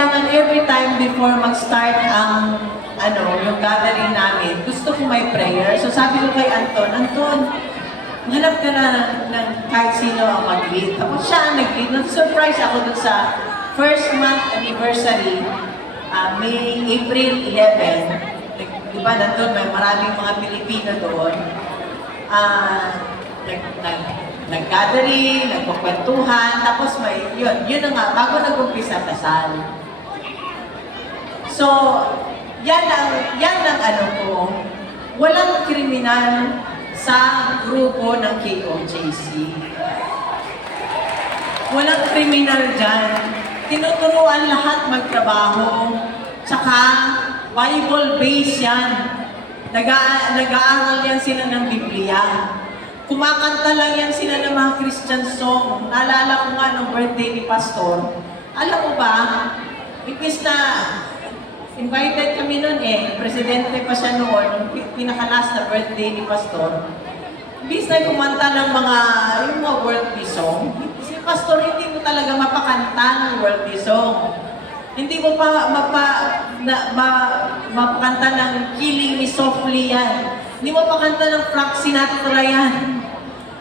kailangan every time before mag-start ang yung gathering namin, gusto ko may prayer. So sabi ko kay Anton, hanap ka na ng kahit sino ang mag-lead. Tapos siya ang nag-lead. Surprise ako dun sa first month anniversary, April 11. Diba, nandun may maraming mga Pilipino doon. Nag-gathering, nagpapwentuhan, tapos may, yun na nga, bago nag-umpisa kasal. So, yan ang ko, walang kriminal sa grupo ng KOJC. Walang kriminal dyan. Tinuturuan lahat magtrabaho, tsaka Bible-based yan. Nag-aaral yan sila ng Biblia. Kumakanta lang yan sila ng mga Christian song. Naalala ko nga nung birthday ni Pastor. Alam mo ba, imbis na invited kami noon presidente pa siya noon, pinakalas na birthday ni Pastor. Imbis na kumanta ng mga worldly song, si Pastor hindi mo talaga mapakanta ng worldly song. Hindi mo pa mapakanta ng Killing Me Softly yan. Hindi mo pakanta ng Frank Sinatra yan.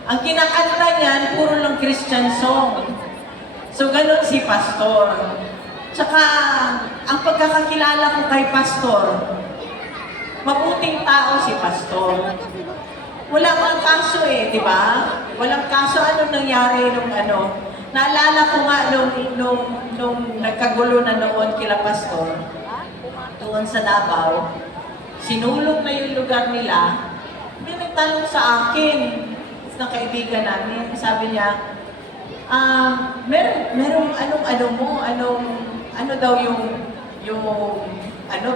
Ang kinakanta niyan, puro lang Christian song. So, ganun si Pastor. Tsaka, ang pagkakakilala ko kay Pastor, mabuting tao si Pastor. Wala mang kaso di ba? Walang kaso. Anong nangyari nung Naalala ko nga nung nagkagulo na noon kila Pastor, doon sa Davao, sinulong na yung lugar nila, may nagtanong sa akin, na kaibigan namin, sabi niya, merong ano daw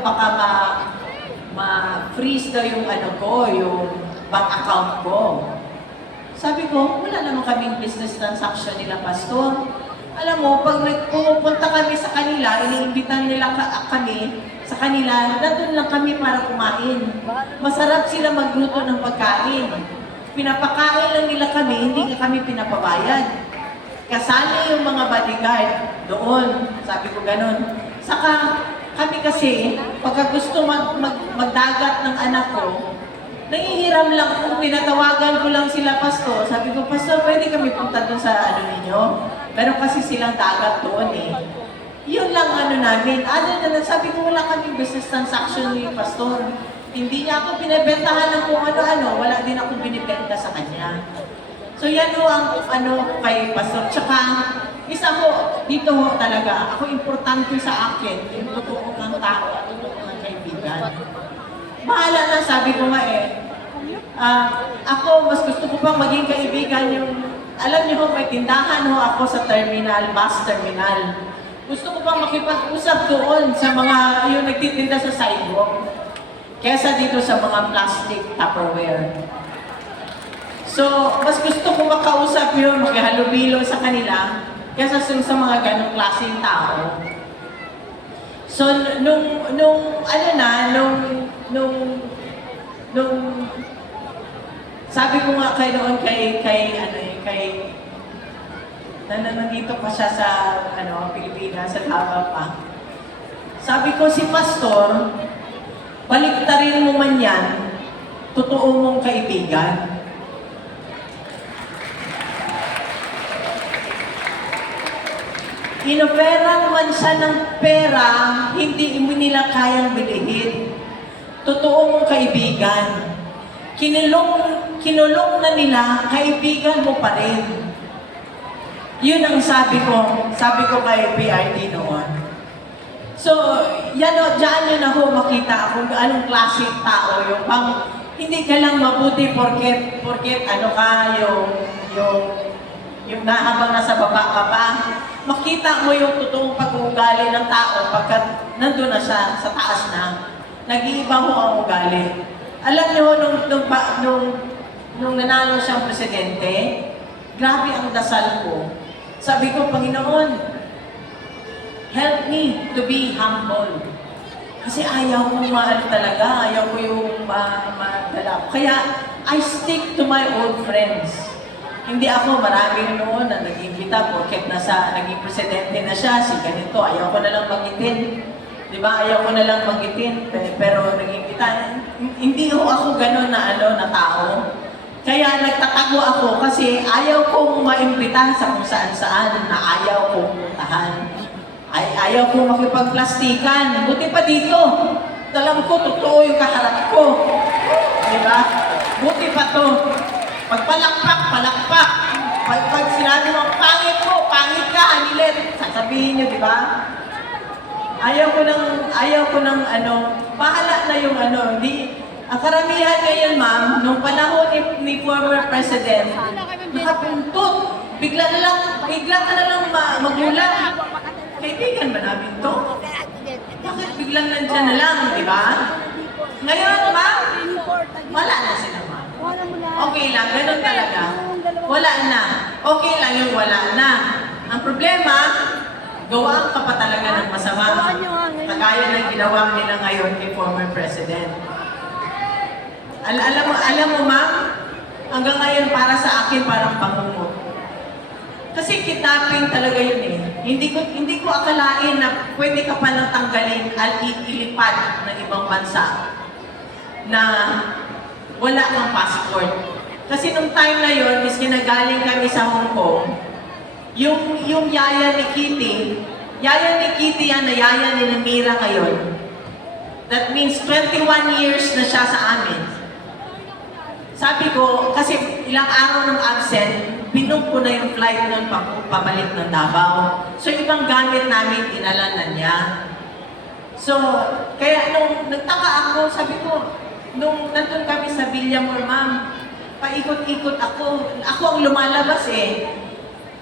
baka ma-freeze daw yung yung bank account ko. Sabi ko, wala naman kaming business transaction nila, Pastor. Alam mo, pag pupunta kami sa kanila, iniimbitan nila kami sa kanila, nandun lang kami para kumain. Masarap sila magluto ng pagkain. Pinapakain lang nila kami, hindi kami pinapabayad. Kasali yung mga bodyguard doon. Sabi ko ganun. Saka kami kasi, pagka gusto magdagat ng anak ko, nangihiram lang kung pinatawagan ko lang sila, Pastor. Sabi ko, Pastor, pwede kami punta doon sa ninyo? Meron kasi silang dagat doon Yun lang namin. Sabi ko, wala kaming business transaction ni Pastor. Hindi niya ako binibentahan ng kung ano-ano. Wala din ako binibenta sa kanya. So yan ang kay Pastor. Tsaka, isa ko, dito talaga, ako importante sa akin, yung totoo ng tao at totoo ng kaibigan. Bahala na, sabi ko nga ako, mas gusto ko pang maging kaibigan alam niyo may tindahan ako sa terminal, bus terminal. Gusto ko pang makipag-usap doon sa mga, yung nagtitinda sa sidewalk, kesa dito sa mga plastic Tupperware. So, mas gusto ko makausap yun, maghalubilo sa kanila, kesa sa mga ganong klaseng tao. So, sabi ko nga nandito pa siya sa Pilipinas, sa Davao pa. Sabi ko, si Pastor, baliktarin mo man yan, totoo mong kaibigan. Inoferan man siya ng pera, hindi mo nila kayang bilihin. Totoo mong kaibigan. Kinulong na nila, kaibigan mo pa rin. Yun ang sabi ko kay PRD noon. So, dyan yun ako makita kung anong klaseng tao yung hindi ka lang mabuti porket yung habang nasa baba ka pa, makita mo yung totoong pag-uugali ng tao pagkat nandun na siya sa taas na, nag-iiba ho ang ugali. Alam niyo, nung nanalo siyang presidente, grabe ang dasal ko. Sabi ko, Panginoon, help me to be humble. Kasi ayaw ko talaga, ayaw ko yung madala. Kaya, I stick to my old friends. Hindi ako, marami noon na nag-imbita imbita porket naging presidente na siya, si ganito, ayaw ko na lang banggitin. Di ba? Ayaw ko na lang banggitin, pero nag-imbita. Hindi ako gano'n na tao. Kaya nagtatago ako kasi ayaw kong maimbita sa kung saan-saan na ayaw kong puntahan. Ayaw kong makipagplastikan. Buti pa dito. Alam ko, totoo yung kaharap ko. Di ba? Buti pa to. Pag palakpak. Pag sinabi mo, pangit ka, Anilet. Sasabihin nyo, di ba? Ayaw ko ng bahala na yung ang karamihan ngayon, ma'am, nung panahon ni former President, nakapuntot. Bigla ka na lang magulat. Kaibigan ba namin to? Bakit biglang nandyan na lang, di ba? Ngayon, ma'am, wala na sila, ma'am. Okay lang, ganun talaga. Wala na. Okay lang yung wala na. Ang problema, gawaan ka pa talaga ng masama. Kagaya ng ginawa nila ngayon kay former President. Alam mo, ma'am, hanggang ngayon para sa akin parang pangungot. Kasi kidnapping talaga yun eh. Hindi ko akalain na pwede ka pa nang tanggalin at ilipad ng ibang bansa na wala kang passport. Kasi nung time na yun, is ginagaling kami sa Hong Kong, yung yaya ni Kitty yan na yaya ni Mira ngayon. That means 21 years na siya sa amin. Sabi ko, kasi ilang araw ng absent, binook ko na yung flight nun pabalik ng Davao. So, ibang gamit namin, dinala na niya. So, kaya nung nagtaka ako, sabi ko, nung nandun kami sa Villamor, ma'am, paikot-ikot ako. Ako ang lumalabas eh.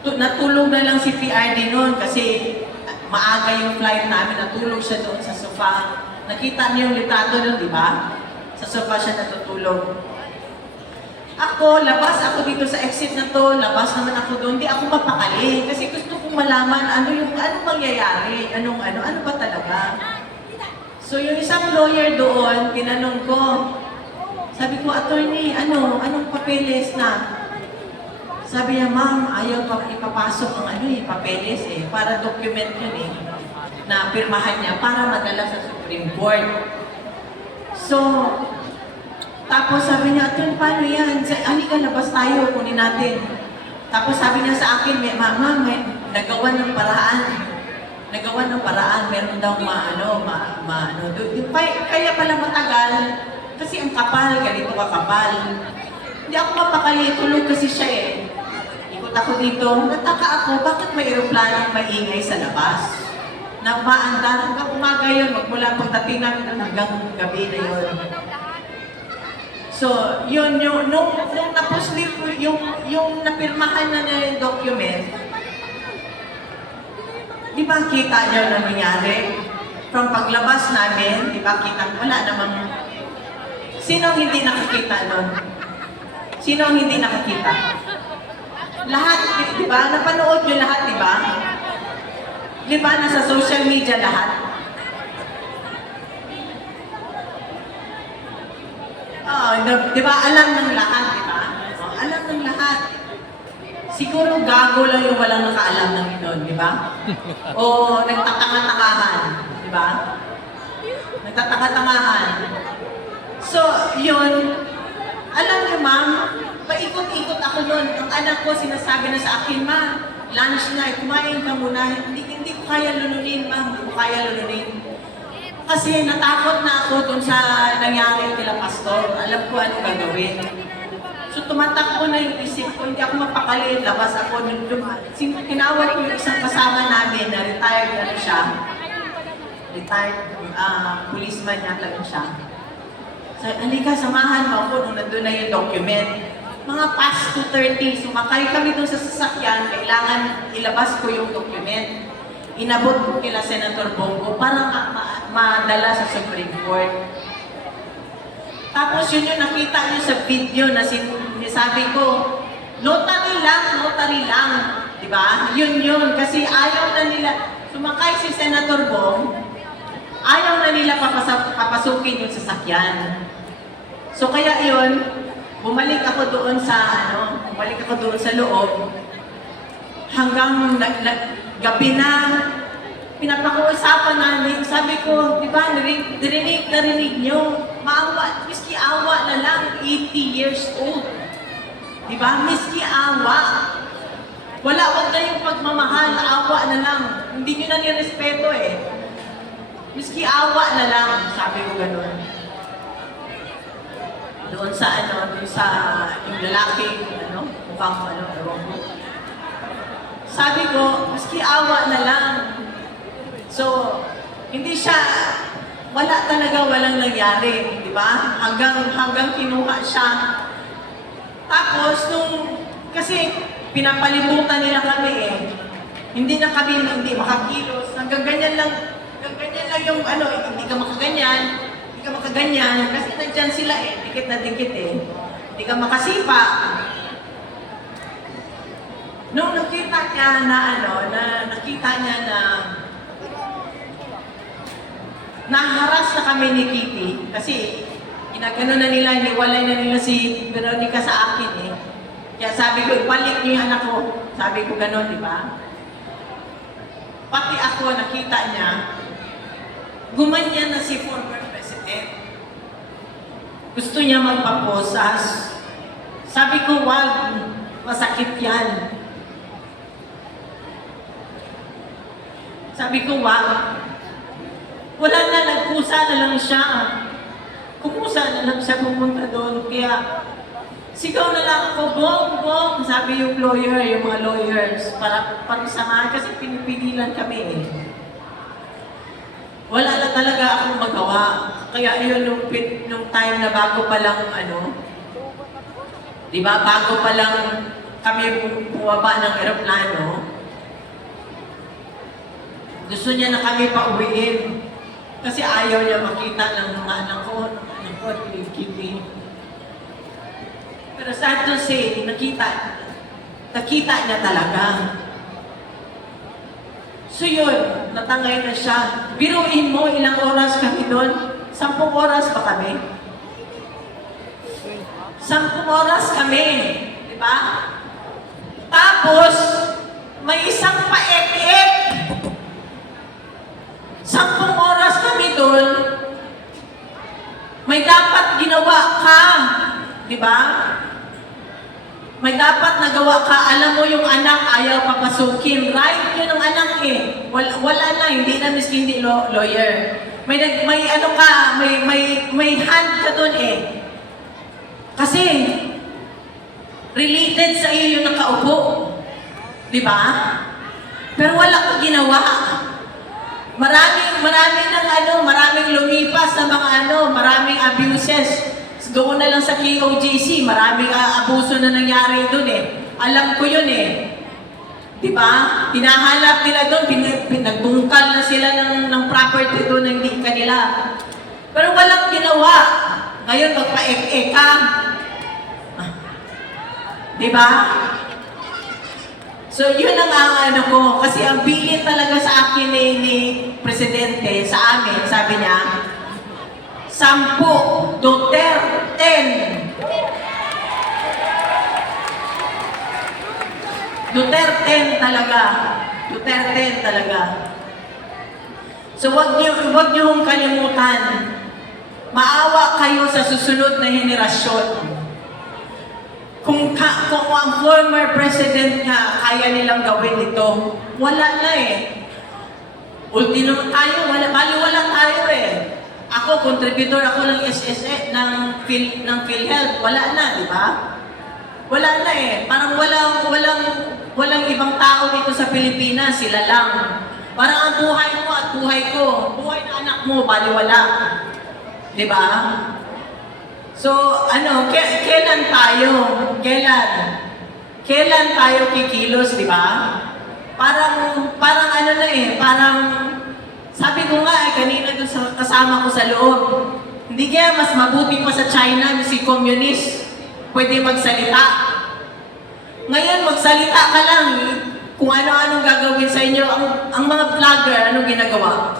Natulog na lang si PRD noon kasi maaga yung flight namin. Natulog siya doon sa sofa. Nakita niyo yung litrato doon, di ba? Sa sofa siya natutulog. Ako, labas ako dito sa exit na to, labas naman ako doon, hindi ako mapakali. Kasi gusto kong malaman anong mangyayari, ano ba talaga. So yung isang lawyer doon, tinanong ko, sabi ko, attorney, anong papeles na? Sabi niya, ma'am, ayaw pa ipapasok ang papeles eh, para document yun eh, na pirmahan niya para madala sa Supreme Court. So, tapos sabi niya, atun, paano yan? Halika, labas tayo, kunin natin. Tapos sabi niya sa akin, ma'am, may nagawa ng paraan. Meron daw kaya pala matagal, kasi ang kapal, ganito kakapal. Hindi ako mapakali, tulog kasi siya eh. Ikot ako dito, nataka ako, bakit may aeroplanong maingay sa labas? Na maandar, hanggang umaga yun, magmula pagdating namin hanggang gabi na yun. So, nung naposlip yung napirmahan na yung document, di ba kita niyo na nangyari? From paglabas namin, di ba kita, wala namang, sino hindi nakakita nun? Sino hindi nakakita? Lahat, di ba? Napanood nyo lahat, di ba? Di ba? Nasa social media lahat. Di ba? Alam ng lahat, di ba? Alam ng lahat. Siguro gago lang yung walang nakaalam ng yun, di ba? O nagtatanga-tangahan, di ba? Nagtatanga-tangahan. So, yun, alam niyo, ma'am, paikot-ikot ako nun. Ang anak ko sinasabi na sa akin, ma, lunch na, kumain ka muna. Hindi ko kaya lulunin, ma'am. Hindi ko kaya lulunin. Kasi natakot na ako dun sa nangyari kila pastor. Alam ko ano gagawin. So tumatakbo na yung isip ko, hindi ako mapakali. Labas ako. Tinawag ko yung isang kasama namin na retired siya. Retired policeman yata siya. So, halika, samahan mo ako nung nandun na yung document. Mga past 2:30, sumakay kami doon sa sasakyan, kailangan ilabas ko yung document. Inabot ko kila Senator Bongo para madala sa Supreme Court. Tapos yun yung nakita niyo sa video na sabi ko, notary lang, di ba? Yun, kasi ayaw na nila, sumakay si Senator Bong, ayaw na nila papasukin yung sasakyan. So kaya yun, bumalik ako doon sa loob. hanggang gabi na, pinapakuusapan namin, sabi ko, di ba, narinig nyo, maawa, miski awa na lang, 80 years old. Di ba, miski awa. Wag na yung pagmamahal, awa na lang. Hindi nyo na nirespeto eh. Miski awa na lang, sabi ko gano'n. Doon sa yung lalaking, mukhang ewan ko. Sabi ko, miski awa na lang. So, hindi siya, walang nangyari, di ba? Hanggang kinuha siya. Tapos, kasi pinapalibutan nila kami eh. Hindi na kami, hindi makakilos. Hanggang ganyan lang yung hindi ka makaganyan, kasi nandyan sila eh, dikit na dikit eh. Hindi ka makasipa. Nung nakita niya na naharas na kami ni Kitty, kasi ginagano na nila, iniwalay na nila si Veronica sa akin eh. Kaya sabi ko, ibalik niyo yung anak ko. Sabi ko gano'n, di ba? Pati ako, nakita niya, gumanyan na si former president. Gusto niya magpaposas. Sabi ko, wag, masakit yan. Sabi ko, wag. Wala na, nagkusa na lang siya. Kumusa na lang siya pumunta doon. Kaya, sigaw na lang ako, bong. Sabi yung mga lawyers, para samahan kasi pinipigilan kami eh. Wala na talaga akong magawa. Kaya yun, nung time na bago pa lang, di ba, bago pa lang kami bumaba ng eroplano, gusto niya na kami pauwiin. Kasi ayaw niya makita ng mga anak ko, Kitty. Pero sad to say, nakita niya talaga. So yun, natangay na siya. Biruin mo, ilang oras kami doon? 10 oras pa kami. 10 oras kami. Di ba? Tapos, may isang paep-ep. 10 oras kami doon. May dapat ginawa ka. Di ba? May dapat nagawa ka. Alam mo yung anak ayaw papasukin. Right yun ang anak eh. Wala na, hindi na miski hindi lawyer. May hand ka doon eh. Kasi, related sa iyo yung nakaupo. Di ba? Pero wala ka ginawa. Maraming lumipas na maraming abuses. Doon na lang sa KOJC, maraming abuso na nangyari doon eh. Alam ko yun eh. Diba? Hinahanap nila doon, pinagbungkal na sila ng property doon na hindi kanila. Pero walang ginawa. Ngayon, magpa-ek-ek ka. Diba? So, yun ang ko. Kasi ang bilin talaga sa akin ni Presidente, sa amin, sabi niya, 10, Duterte. Duterte talaga. So wag niyo hong kalimutan. Maawa kayo sa susunod na henerasyon. Kung ang former president nga kaya nilang gawin ito, wala na eh. Ultimo tayo, wala tayo eh. Ako, contributor ako ng SSE, ng PhilHealth. Wala na, di ba? Wala na eh. Parang walang ibang tao dito sa Pilipinas. Sila lang. Parang ang buhay mo at buhay ko. Buhay na anak mo, baliwala. Di ba? So, kailan tayo? Kailan tayo kikilos, di ba? Parang sabi ko nga kanina doon kasama ko sa loob, hindi kaya mas mabuti pa sa China si communist, pwede magsalita. Ngayon, magsalita ka lang, kung ano-anong gagawin sa inyo, ang mga vlogger, anong ginagawa?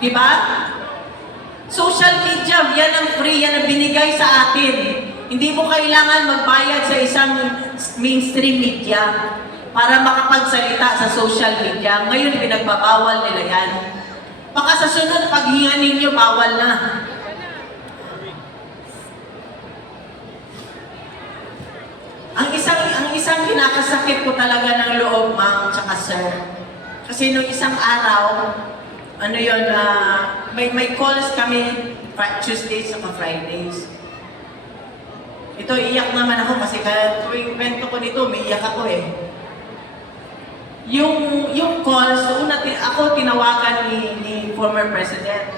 Di ba? Social media, yan ang free, yan ang binigay sa atin. Hindi mo kailangan magbayad sa isang mainstream media para makapagsalita sa social media. Ngayon, pinagbabawal nila yan. Baka sa sunod, paghinga ninyo, bawal na. Ang isang kinakasakit ko talaga ng loob, ma'am, tsaka sir. Kasi nung isang araw, ano yun, may calls kami Tuesdays at Fridays. Ito, iyak naman ako kasi tuwing kwento ko nito, may iyak ako eh. Yung calls, ako tinawagan ni former president.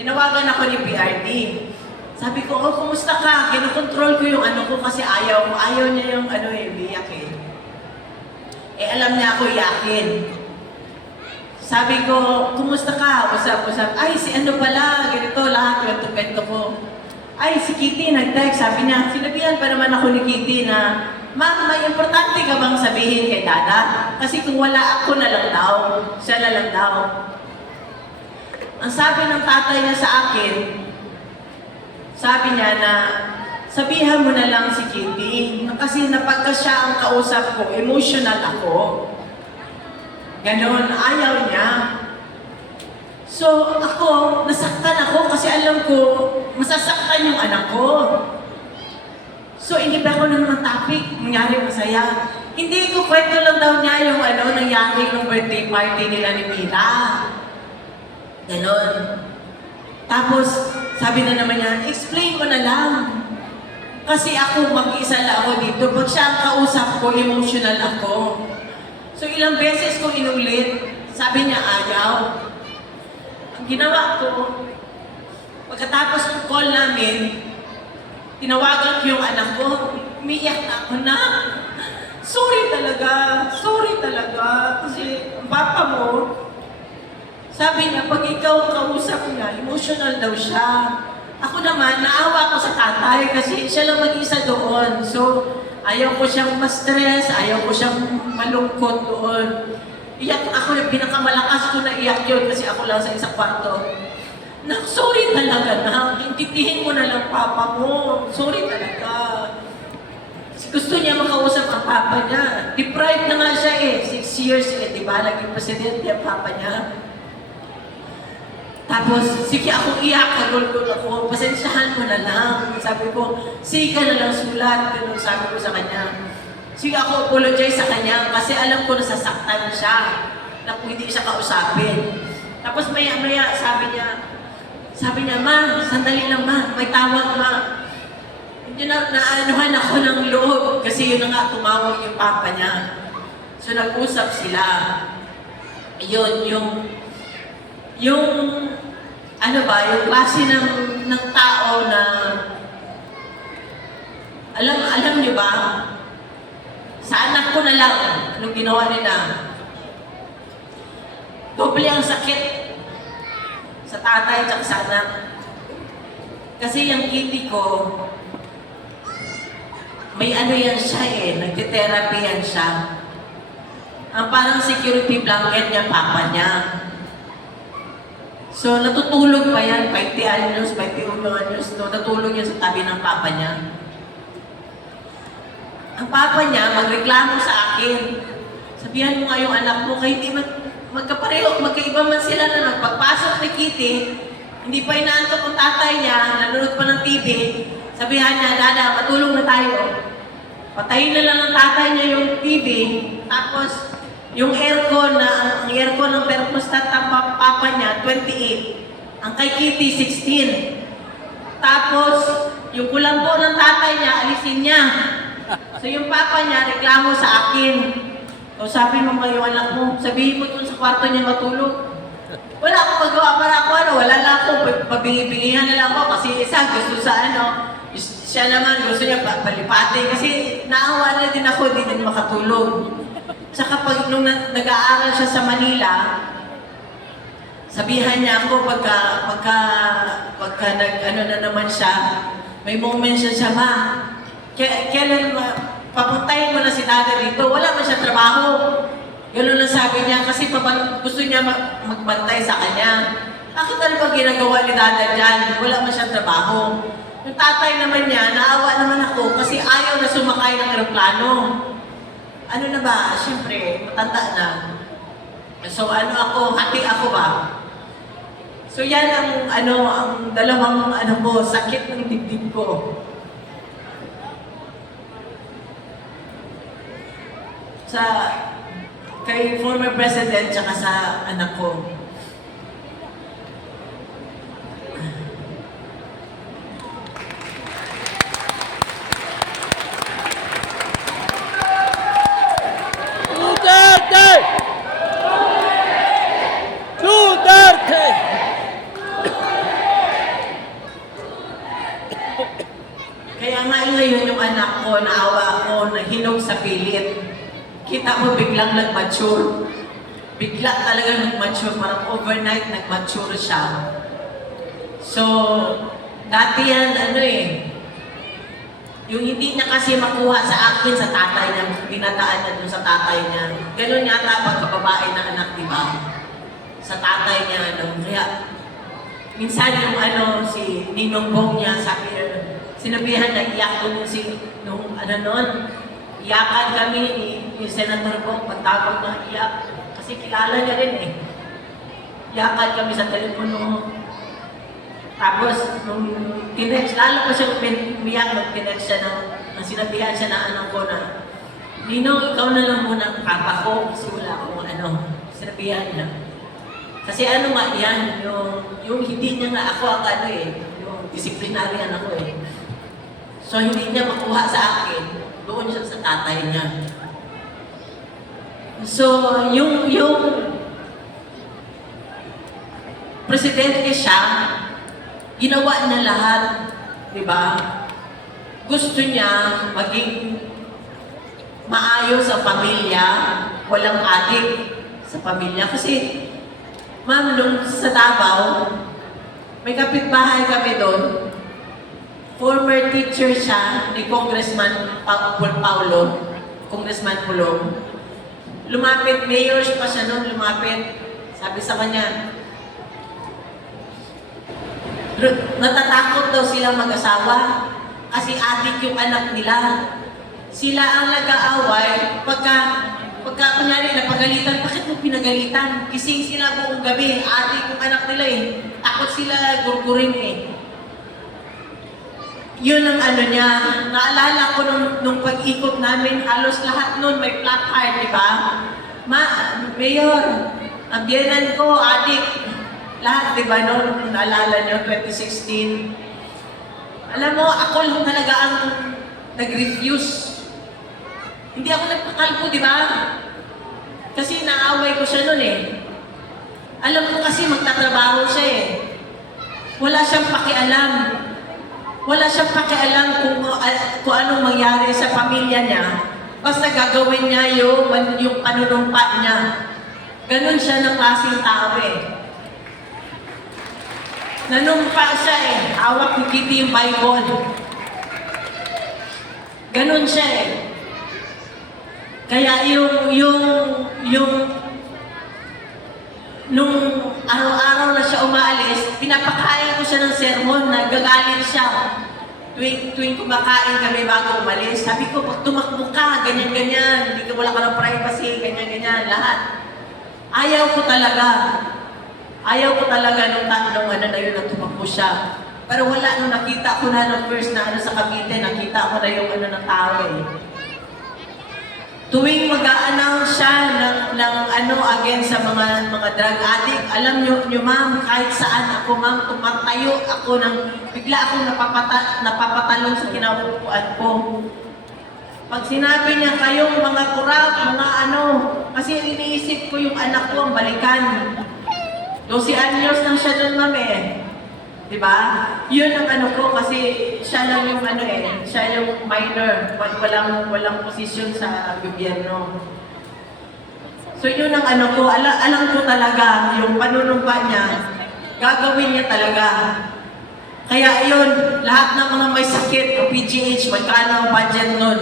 Tinawagan ako ni PRD. Sabi ko, oh, kumusta ka? Kinokontrol ko yung ano ko kasi ayaw niya yung biyak eh. Alam niya ako iyakin. Sabi ko, kumusta ka? Usap. Ay, si ano pala, ganito lahat, kwento ko. Ay, si Kitty nag-text, sabi niya, sinabihan pa naman ako ni Kitty na, ma'am, may importante ka bang sabihin kay Dada? Kasi kung wala ako na lang daw, siya na lang daw. Ang sabi ng tatay niya sa akin, sabi niya na, sabihan mo na lang si Kitty, kasi napagka siya ang kausap ko, emotional ako. Ganon, ayaw niya. So ako, nasaktan ako kasi alam ko, masasaktan yung anak ko. So hindi pa ako naman topic, nangyari masaya. Hindi ko kwento lang daw niya yung nangyari ng birthday party nila ni Mira. Ganon. Tapos, sabi na naman niya, explain mo na lang. Kasi ako, mag-isa lang ako dito. Pag siya ang kausap ko, emotional ako. So ilang beses ko inulit, sabi niya ayaw. Ang ginawa ko, pagkatapos ng call namin, tinawagan ko yung anak ko, umiiyak na ako na. Sorry talaga. Kasi ang papa mo, sabi niya, pag ikaw ang kausap niya, emotional daw siya. Ako naman, naawa ko sa tatay kasi siya lang mag-isa doon. So, ayaw ko siyang ma-stress, ayaw ko siyang malungkot doon. Iyak ako, pinakamalakas ko na iyak yun kasi ako lang sa isang kwarto. Sorry talaga na, intindihin mo na lang papa mo. Sorry talaga. Kasi gusto niya makausap ang papa niya. Deprived na nga siya 6 years di ba? Naging presidente ang papa niya. Tapos, sige ako iyak, nagulgul ako, pasensyahan mo na lang. Sabi ko, sige ka na lang sulat. Pero sabi ko sa kanya, sige ako apologize sa kanya kasi alam ko nasasaktan siya na kung hindi siya kausapin. Tapos maya-maya sabi niya, ma, sandali lang ma, may tawag ma. Hindi naanuhan ako ng loob kasi yun na nga tumawag yung papa niya. So nag-usap sila. Yun, yung klase ng tao na alam niyo ba, sa anak ko na lang nung ginawa nila, doble ang sakit sa tatay at sa anak. Kasi yung Kitty ko, may yan siya nagte-therapy yan siya. Ang parang security blanket niya, papa niya. So, natutulog pa yan, 20 anyos, 21 anyos, natutulog yan sa tabi ng papa niya. Ang papa niya, magreklamo sa akin. Sabihan mo nga yung anak mo, kaya hindi magkapareho, magkaiba man sila na pagpasok ni Kitty, hindi pa inaantok ang tatay niya, nanonood pa ng TV, sabihan niya, Dada, matulog na tayo. Patayin na lang ng tatay niya yung TV, tapos yung aircon ang aircon ng thermostat ng papa niya, 28. Ang kay Kitty, 16. Tapos, yung kulambo ng tatay niya, alisin niya. So yung papa niya, reklamo sa akin. So sabi mo yung anak mo, sabihin mo dun sa kwarto niya matulog. Wala akong magawa para ako, wala lang ako, pabingi-bingihan na lang ako kasi isa gusto sa siya naman gusto niya palipatin kasi naawa na din ako, hindi din makatulog. Tsaka nung nag-aaral siya sa Manila, sabihan niya ako pagka na naman siya, may moment siya, ma, kailan papuntahin mo na si Dada dito, wala man siya trabaho. Gano'n lang sabi niya, kasi gusto niya magbantay sa kanya. Bakit ano ba ginagawa ni Dada dyan? Wala man siyang trabaho. Yung tatay naman niya, naawa naman ako kasi ayaw na sumakay ng eroplano. Ano na ba? Siyempre, matanda na. So ano ako, hati ako ba? So yan ang dalawang sakit ng dibdib ko. Sa kay former president tsaka sa anak ko. Duterte! Duterte! Kaya nga ngayon yung anak ko, naawa ako, nahinog sa pilit. Kita mo biglang nag-mature. Bigla talaga nag-mature, parang overnight nag-mature siya. So, dati yan, yung hindi niya kasi makuha sa akin, sa tatay niya, dinadaan niya dun sa tatay niya. Ganun yata pagkababae na anak, di ba? Sa tatay niya, kaya, minsan yung si Ninong Bong niya, sabi sinabihan na iyak ko iyakan kami ni Senator Bong, pagtapos na iyak. Kasi kilala niya rin eh. Iyakan kami sa telepono. Tapos, nung tinext, lalo pa siya umiyak nung tinext siya nang sinabihan siya na anak ko na, Ninong, ikaw na lang muna ang papa ko kasi wala akong sinabihan niya. Kasi nga yan, yung hindi niya nga ako ang yung disciplinaryan ako eh. So, hindi niya makuha sa akin, doon siya sa tatay niya. So, yung presidente siya, ginawa niya lahat, di ba? Gusto niya maging maayos sa pamilya, walang adik sa pamilya. Kasi, ma'am, nung sa Davao, may kapitbahay kami doon. Former teacher siya ni Congressman Paulo, Congressman Pulong. Lumapit, mayor pa siya noon, lumapit. Sabi sa kanya, natatakot daw sila mag-asawa kasi adik yung anak nila. Sila ang nag-aaway pagka kunyari napagalitan, bakit mo pinagalitan? Kising sila buong gabi, adik yung anak nila eh. Takot sila gurgurin eh. Yun ang niya. Naalala ko nung pag-ikot namin, halos lahat nun may placard, di ba? Mayor, ang biyenan ko, adik. Lahat, di ba, noon, naalala nyo, 2016. Alam mo, ako lang talaga ang nag-refuse. Hindi ako nagpakalpo, di ba? Kasi naaway ko siya noon eh. Alam ko kasi magtatrabaho siya eh. Wala siyang pakialam. Wala siyang pakialam kung anong mangyari sa pamilya niya. Basta gagawin niya yung panunumpa niya. Ganon siya ng klaseng tao eh. Nanumpa siya eh. Hawak ni Kitty yung Bible. Ganon siya eh. Kaya nung araw-araw na siya umaalis, pinapakain ko siya ng sermon, nagagalit siya. Tuwing kumakain kami bago umalis, sabi ko, pag tumakbo ka, ganyan-ganyan, hindi ka wala ka ng privacy, ganyan-ganyan, lahat. Ayaw ko talaga nung na yun na tumakbo siya. Pero wala, nung nakita ko na nung first na sa Cavite, nakita ko na yung ng tao eh. Tuwing mag-a-announce siya ng against sa mga drug addict, alam nyo ma'am, kahit saan ako ma'am, tumatayo ako bigla akong napapatalon sa kinaupuan ko. Pag sinabi niya kayong mga kurap, kasi iniisip ko yung anak ko ang balikan. 12 anyos lang siya doon ma'am eh. Diba? Yun ang ko kasi siya lang yung siya yung minor, walang posisyon sa gobyerno. So yun ang ko, alam ko talaga yung panunumpa niya, gagawin niya talaga. Kaya yun, lahat ng mga may sakit, o PGH, magkano ang budget nun?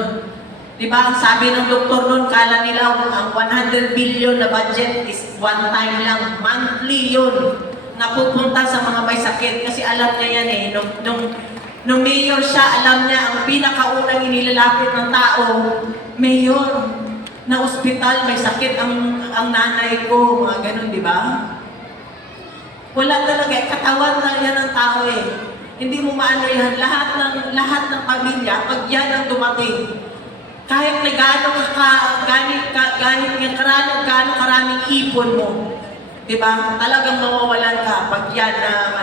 Diba, ang sabi ng doktor nun, kala nila ang 100 billion na budget is one time lang, monthly yun. Napupunta sa mga may sakit kasi alam niya yan eh, nung Nung mayor siya, alam niya, ang pinakaunang inilalapit ng tao, mayor, na ospital, may sakit ang nanay ko, mga ganun, di ba? Wala talaga, katawan na yan ng tao eh. Hindi mo maano yan, lahat ng pamilya, pag yan ang dumating, kahit na gaano karaming ipon mo, di ba? Talagang mawawalan ka pag yan na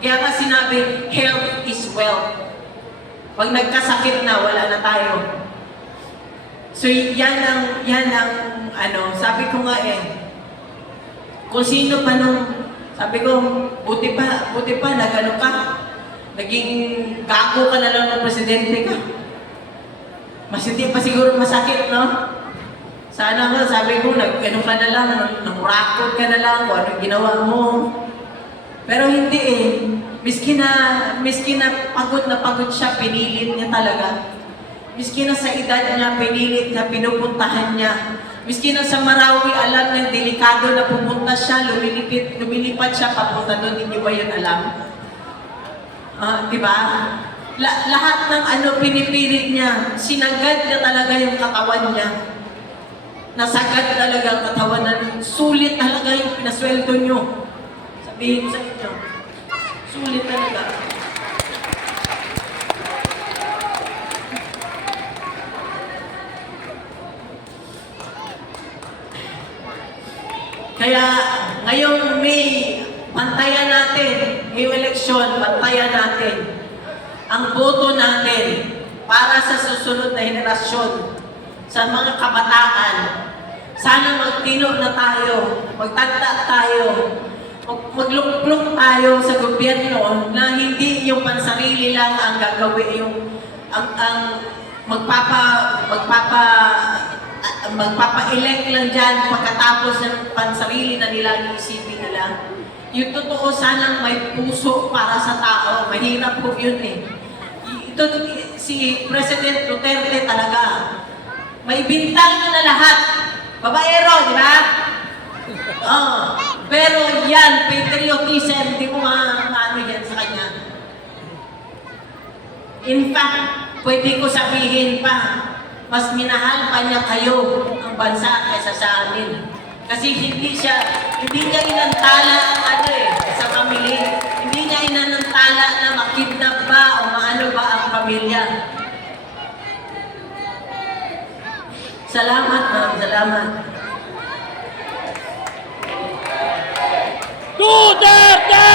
Kaya nga sinabi, health is wealth. Pag nagkasakit na, wala na tayo. So yan ang sabi ko nga kung sino pa sabi ko, buti pa, naging gago ka na lang ng presidente ka. Mas hindi pa siguro masakit, no? Sana nga, sabi ko, ka na lang, nangurakot ka na lang, kung ano ginawa mo. Pero hindi Miski na pagod siya, pinilit niya talaga. Miski na sa edad niya, pinilit niya, pinupuntahan niya. Miski na sa Marawi, alam na delikado na pupunta siya, lumilipad siya, papunta doon, hindi ba yun alam? Diba? Lahat ng pinipilit niya, sinagad niya talaga yung katawan niya. Nasagad talaga ang katawan na sulit talaga yung pinasweldo niyo. Sabihin sa inyo, sulit talaga. Kaya ngayong May, pantayan natin, ngayong eleksyon, pantayan natin ang boto natin para sa susunod na henerasyon, sa mga kabataan. Sana magtino na tayo, magtanda tayo, maglumplong tayo sa gobyerno na hindi yung pansarili lang ang gagawin, ang magpapa-elect lang dyan pagkatapos ng pansarili na nila, isipin nila. Yung totoo, sanang may puso para sa tao. Mahirap po yun Ito, si President Duterte talaga, may bintang na lahat. Babaero, di ba? Pero yan, patriotism, hindi mo maano yan sa kanya. In fact, pwede ko sabihin pa, mas minahal pa niya kayo ang bansa kaysa sa amin. Kasi hindi niya inantala sa pamilya. Hindi niya inantala na makidnap ba o maano ba ang pamilya. Salamat, ma'am. Salamat. Duterte!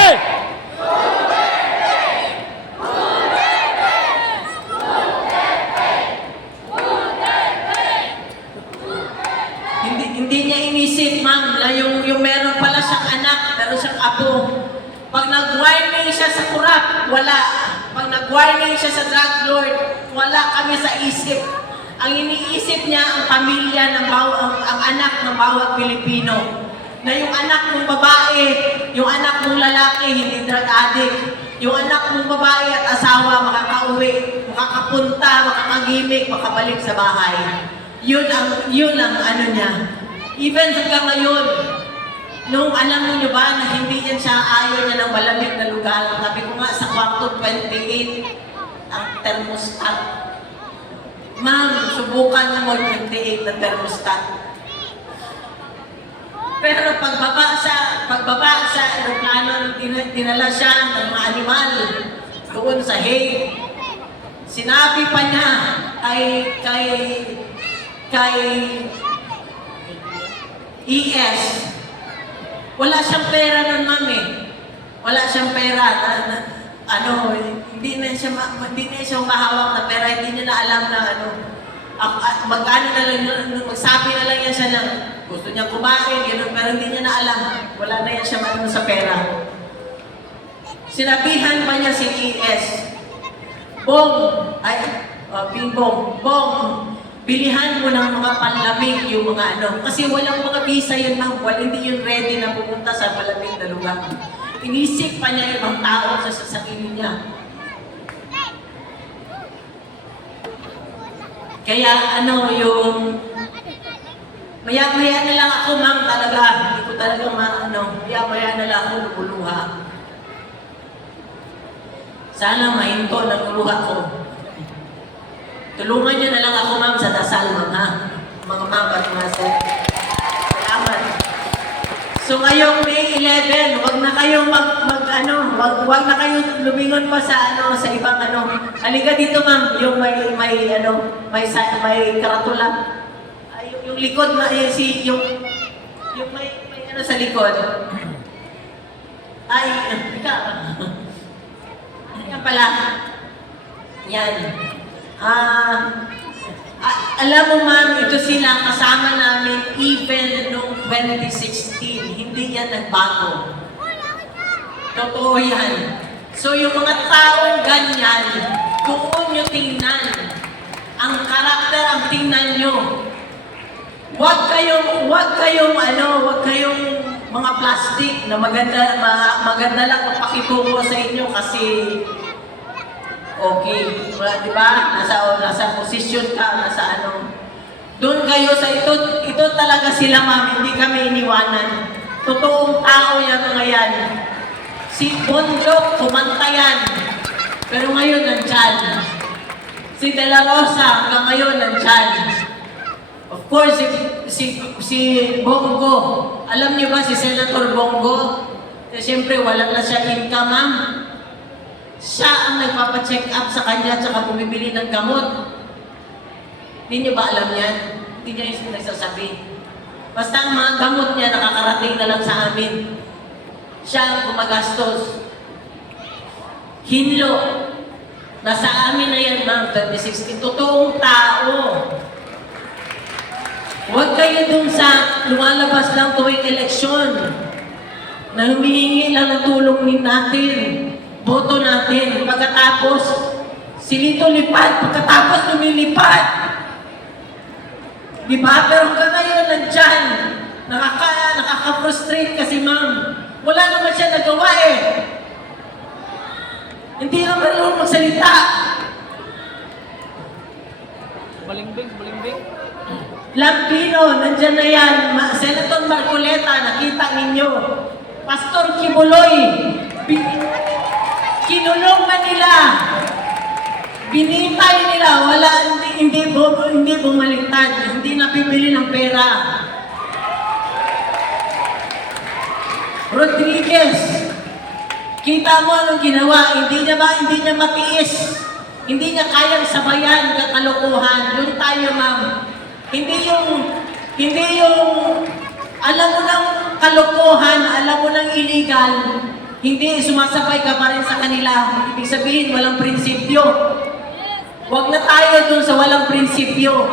Hindi niya inisip, ma'am, na yung meron pala siyang anak, meron siyang apo. Pag nag-warning siya sa kurap, wala. Pag nag-warning siya sa drug lord, wala kami sa isip. Ang iniisip niya ang pamilya ang anak ng bawat Pilipino. Na yung anak mong babae, yung anak mong lalaki, hindi drug addict. Yung anak mong babae at asawa makakauwi, makakapunta, makakagimik, makabalik sa bahay. Yun ang niya. Even hanggang ngayon, nung alam niyo ba na hindi yan siya ayaw niya ng malamig na lugar. Sabi ko nga sa kwarto 28, ang thermostat. Ma'am, subukan mo 28 na thermostat. Pero pagbaba sa aeroplano, dinala siya ng mga animal doon sa hay. Sinabi pa niya kay ES, wala siyang pera nun, ma'am Wala siyang pera. Hindi na siya mahawak na pera, hindi niya na alam na magsabi na lang yan siya ng gusto niya kumain, gano'n, pero hindi niya na alam. Wala na yan siya sa pera. Sinabihan pa niya si ES, Bong, bilihan mo ng mga panlamig yung mga kasi walang mga visa yun, ma'am. Hindi yun ready na pupunta sa malamig na lugar. Inisip pa niya ibang tao sa sarili niya. Kaya yung maya-maya na lang ako, ma'am, talaga. Hindi ko talaga maya-maya na lang ako lumuluha. Sana mahinto ng luha ko. Tulungan niyo na lang ako, ma'am, sa dasal, ma'am, ha? Mga ma'am at mga sir. Salamat. So ngayong May 11, wag na kayong wag na kayong lumingon pa sa sa ibang Halika dito, ma'am, yung may karatula. Ay, yung likod na yung may sa likod. Ay, ika. Yan pala. Yan. Alam mo, ma'am, ito sila kasama namin even noong 2016. Hindi yan nagbago. Totoo yan. So yung mga taong ganyan, kung nyo tingnan, ang karakter ang tingnan nyo. Huwag kayong mga plastic na maganda lang mapakitungo sa inyo kasi okay, di ba? Nasa posisyon ka, Doon kayo sa ito talaga sila, ma'am, hindi kami iniwanan. Totoong tao yan mga yan. Si Bondok, kumanta yan. Pero ngayon nandyan. Si De La Rosa, hanggang ngayon nandyan. Of course, si Bongo. Alam niyo ba si Senator Bongo? Siyempre, wala na siya income, ma'am. Siya ang nagpapacheck up sa kanya at saka bumibili ng gamot. Hindi niyo ba alam yan? Hindi niya yung nagsasabi. Basta ang mga gamot niya nakakarating na lang sa amin. Siya ang gumagastos. Hinlo. Nasa amin na yan, ma'am, 2016. Totoong tao. Huwag kayo dun sa lumalabas lang tuwing eleksyon na humihingi lang ng tulong natin, boto natin. Pagkatapos, silito lipad, pagkatapos lumilipad. Di ba? Pero hanggang ngayon, nandyan. Nakaka-frustrate kasi, ma'am. Wala naman siya nagawa eh. Hindi naman marunong magsalita. Balimbing. Lampino, nandyan na yan. Senator Marcoleta, nakita ninyo. Pastor Kibuloy, kinulong na nila. Binitay nila. Hindi bumaliktad. Hindi napibili ng pera. Rodriguez, kita mo anong ginawa. Hindi niya matiis. Hindi niya kayang sabayan ng kalokohan. Doon tayo, ma'am. Hindi yung alam mo ng kalokohan, alam mo ng illegal, hindi sumasabay ka pa rin sa kanila. Ibig sabihin, walang prinsipyo. Huwag na tayo dun sa walang prinsipyo.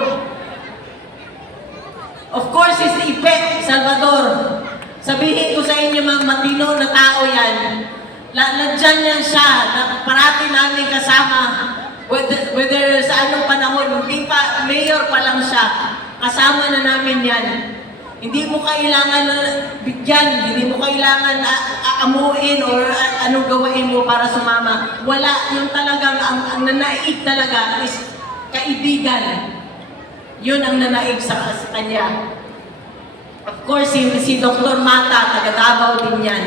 Of course, is Ipe Salvador. Sabihin ko sa inyo, ma'am, matino na tao yan. Nandyan yan siya, na parati namin kasama. Whether sa anong panahon, hindi pa, mayor pa lang siya, kasama na namin yan. Hindi mo kailangan bigyan, hindi mo kailangan aamuin or anong gawain mo para sumama. Wala, yung talagang, ang nanaig talaga is kaibigan. Yun ang nanaig sa kanya. Of course, si Dr. Mata, taga Davao din yan.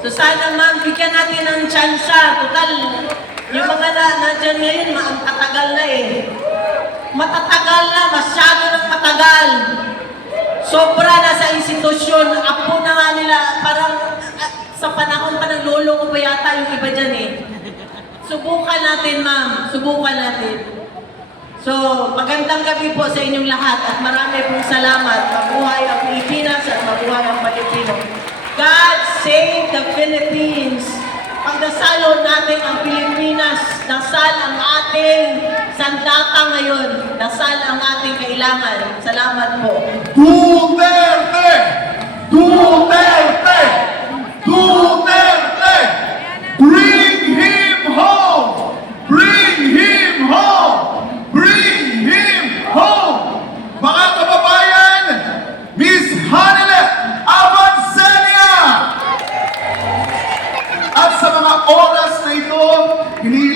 So sana, ma'am, bigyan natin ng tsansa. Total, yung mga nandyan ngayon, ang tatagal na eh. Matatagal na, masyado ng matagal. Sobra na sa institusyon. Apo na nga nila, parang sa panahon pa ng lolo ko pa yata yung iba dyan eh. Subukan natin, ma'am. Subukan natin. So, magandang gabi po sa inyong lahat at marami pong salamat. Mabuhay ang Pilipinas at mabuhay ang Pilipino. God save the Philippines. Pagdasalo natin ang Pilipinas. Dasal ang ating sandata ngayon. Dasal ang ating kailangan. Salamat po. Duterte! Duterte!